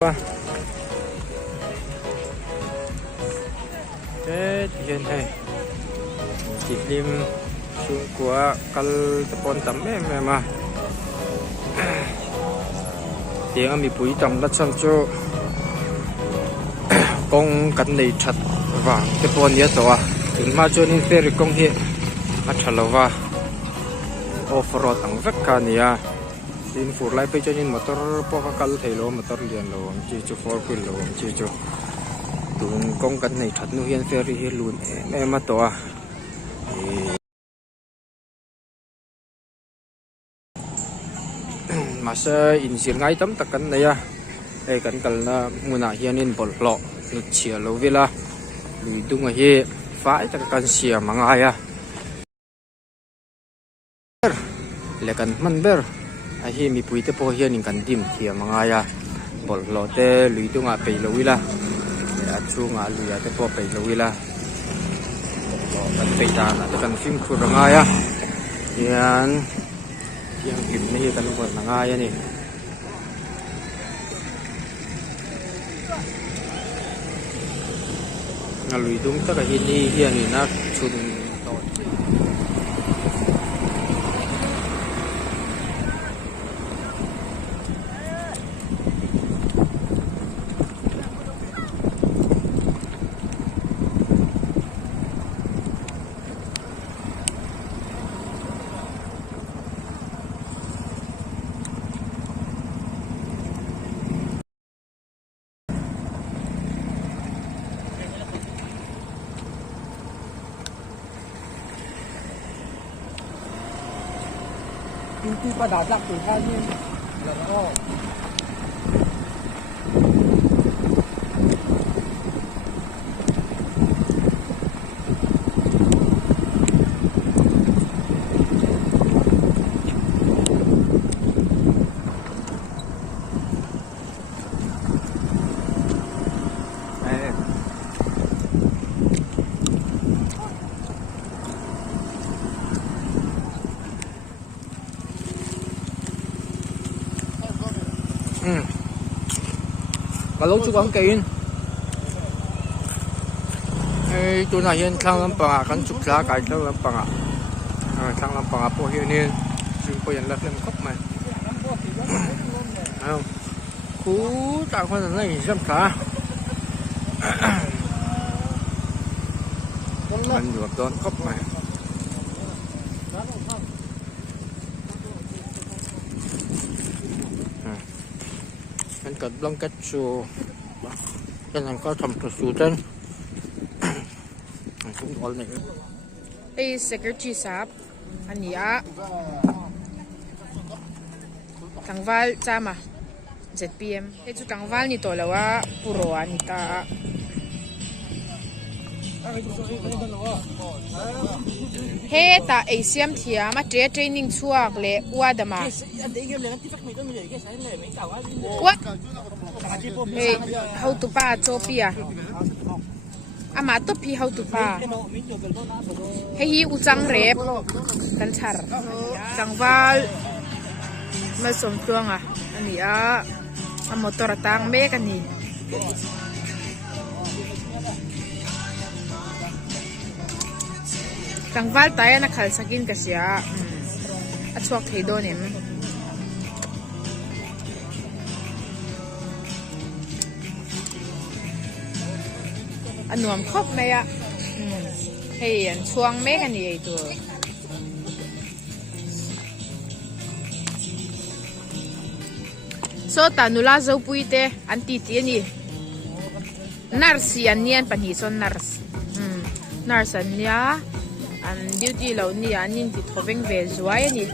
thế hiện này chỉ lim xuống của cal tập tắm em mà tiếng mi bụi tầm đất sân cho công cắn này chặt và tập nhớตัวถึงมาจนเตริกงเฮมาชะลว่าออฟโรดตั้งเวกกันเนี่ยดินฟูไล่ไปจนมอเตอร์พวกกัลเทโลมอเตอร์เลียนโลจีจูฟอร์คุลโลจีจูตุงกงกันในถัดนุเฮียนเฟรีเฮลูนเอ็มมาตัวมาเซอินสิงไงตั้มตะกันเนี่ยไอ้กันกันนะมุนาเฮียนินบอลหล่อนุเชียโลวิลาลุยดุงเฮฟ้าตะกันเสียมังไงอะเล็กันมันเบอร์ไอ้เฮมีปุยเตโพเฮียนิกันดิมเทียมังไงอะบอลหล่อเตลุยดุงอาไปโลวิลาช่วงอาลุยแต่พอไปลุยละกันไปตานะแต่กันฟิล์มคือร่างกายยังฟิล์มนี่กันหมดร่างกายนี่อาลุยดุ้งตะกันนี่เฮียนี่นะชุนตอนที่ประดับรักตัวท่านนี่แล้วก็ก็รู้สึกว่ากินตัวไหนเห็นข้างลำปางกันจุกช้าไก่ข้างลำปางข้างลำปางพวกเฮียนี่จึงพยันเล่นครบไหมคูต่างคนต่างนี่ซ้ำขามันอยู่กับโดนครบไหมมันเกิดลองกัดชูกันนั้นก็ทำตัวสูตรนั้นทุกคนเนี่ยไอ้ security ซับอันนี้อ่ะกลางวันจ้ามา 7 PM ไอ้จุดกลางวันนี่ตัวแล้วว่าปุโรอันนี้ตาเฮ้ตาไอเซียมเทียมาเทรนนิ่งชัวร์เลยว่าดมาว่าเฮ้ how to ป้าโจปีอะอามาตุพี how to ป้าเฮ้ยอุจังเรบกันชาร์กลางวันมาสมเครื่องอ่ะอันนี้อ่ะอามอตระตังเมกันนี่กลางวันตายนักขัลสกินกันเสียอัดสวกให้โดนเนี่ยอันนวมครบไหมอ่ะเฮ้ยอันช่วงเมกันนี่ไอตัวโซตานุลาโจปุยเตอันตีเตียนี่นาร์สีอันนี้อันปัญหาส่วนนาร์สอันนี้อันดิวตี้เหล่านี้อันนี้ติดทบงเวจไว้นี่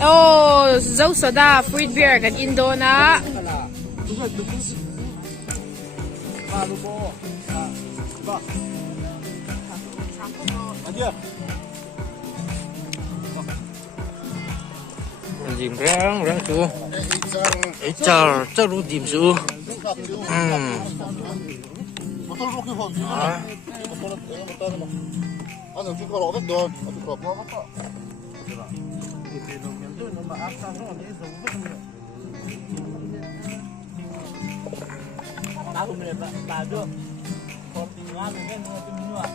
โอ้เจ้าโซดาฟรีดเบียร์กันอินโดนะดิมรังจูไอเจ้ารู้ดิมจูAh, non, tu crois en fait, non, tu crois pas.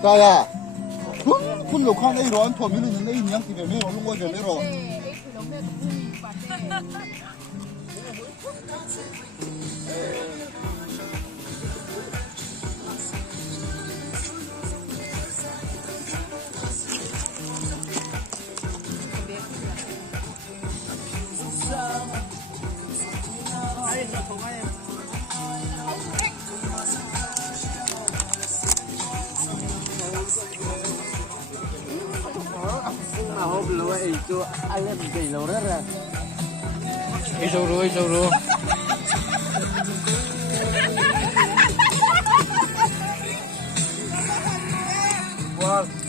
Kaya, kun lo khang ei ron thom ni nei nyang ti be me ro lo ge le ro. mà hôm lúa ấy cho anh em bị lúa rất là Ý dâu rú. wow